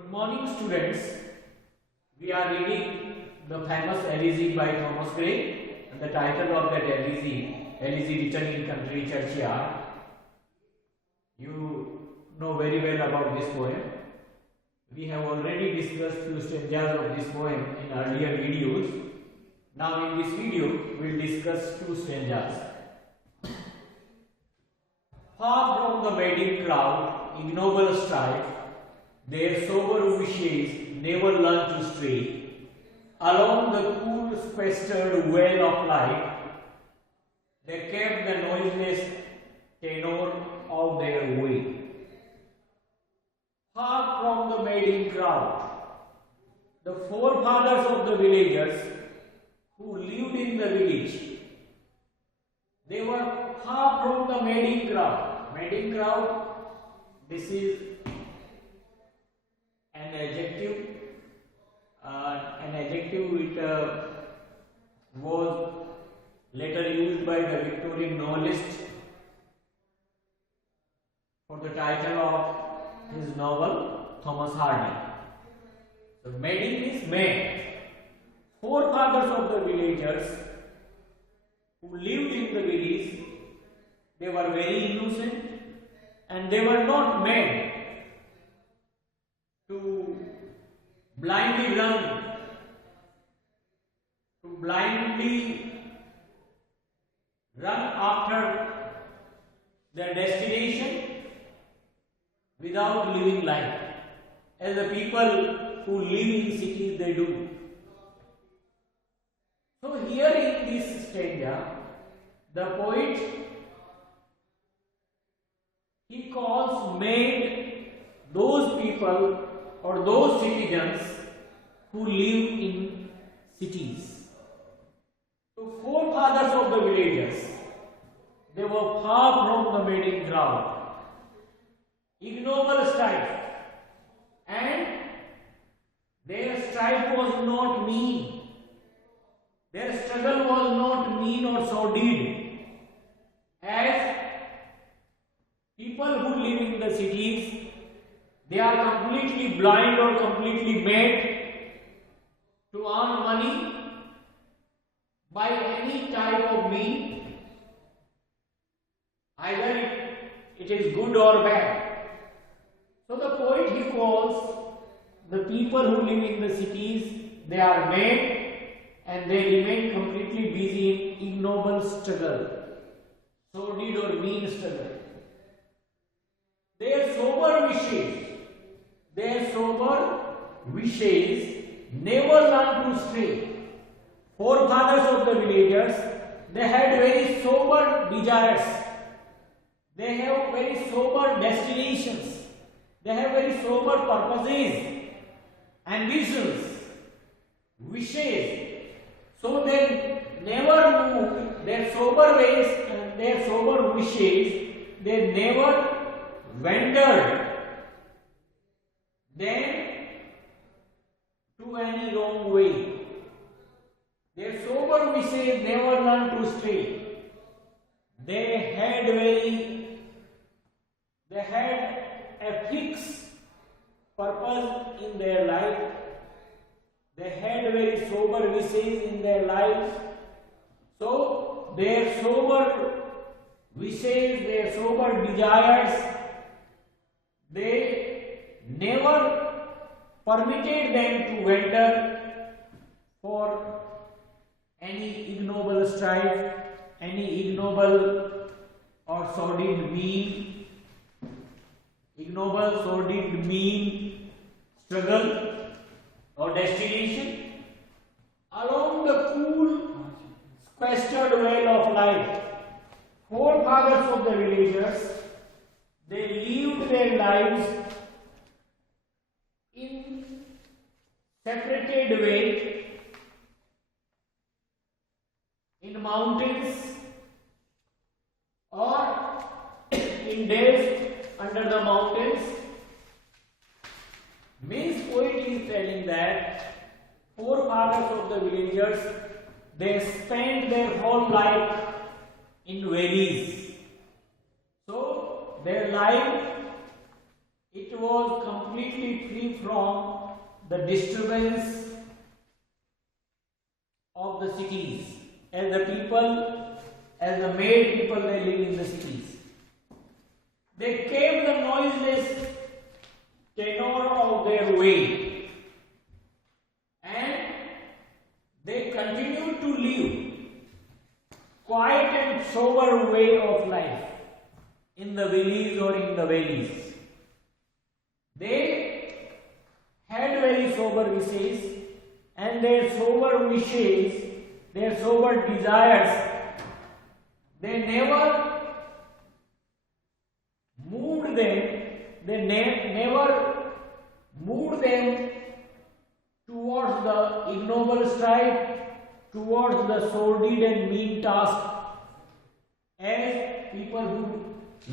Good morning, students. We are reading the famous Elegy by Thomas Gray, and the title of that Elegy written in country churchyard. You know very well about this poem. We have already discussed few stanzas of this poem in earlier videos. Now in this video, we will discuss two stanzas. Far from the madding crowd, ignoble strife, their sober wishes never learn to stray. Along the cool, sequestered well of life, they kept the noiseless tenor of their way. Far from the madding crowd, the forefathers of the villagers who lived in the village, they were far from the madding crowd. Madding crowd, this is an adjective which was later used by the Victorian novelist for the title of his novel Thomas Hardy. So madding is mad. Forefathers of the villagers who lived in the village, they were very innocent and they were not mad to blindly run, after their destination without living life, as the people who live in cities they do. So here in this stanza, the poet, he calls mad those people or those citizens who live in cities. So forefathers of the villagers, they were far from the madding crowd, ignoble strife, and their strife was not mean. Their struggle was not mean or sordid, as people who live in the cities, they are completely blind or completely mad to earn money by any type of means, either it is good or bad. So the poet, he calls the people who live in the cities, they are mad and they remain completely busy in ignoble struggle, sordid or mean struggle. Their sober wishes never learn to stray. Forefathers of the villagers, they had very sober desires. They have very sober destinations. They have very sober purposes, ambitions, wishes. So they never moved their sober ways and their sober wishes. They never wandered then to any wrong way. Their sober wishes never learned to stray. They had a fixed purpose in their life. They had very sober wishes in their lives. So their sober wishes, their sober desires, they never permitted them to wander for any ignoble strife, any ignoble or sordid mean struggle or destination. Along the cool, sequestered well of life, forefathers of the villagers, they lived their lives in separated way, in mountains or in days under the mountains. Means poet is telling that forefathers of the villagers, they spent their whole life in valleys. So their life It was completely free from the disturbance of the cities. As the made people, they live in the cities. They kept the noiseless tenor of their way, and they continued to live quiet and sober way of life in the villages or in the valleys. They had very sober wishes, and their sober wishes, their sober desires, they never moved them, they never moved them towards the ignoble strife, towards the sordid and mean task, as people who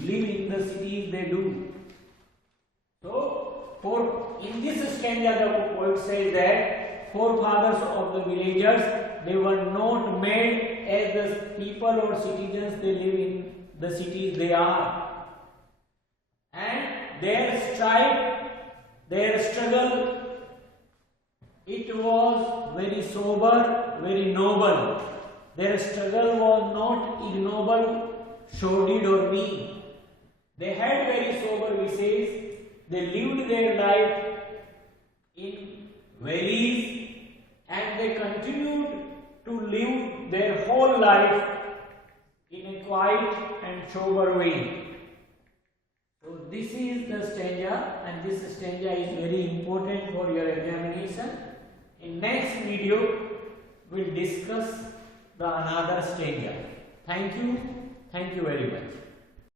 live in the cities they do. So, in this stanza the poet says that forefathers of the villagers, they were not made as the people or citizens they live in the cities they are. And their strife, their struggle, it was very sober, very noble. Their struggle was not ignoble, sordid or mean. They had very sober wishes. They lived their life in valleys, and they continued to live their whole life in a quiet and sober way. So this is the stanza, and this stanza is very important for your examination. In next video, we'll discuss the another stanza. Thank you very much.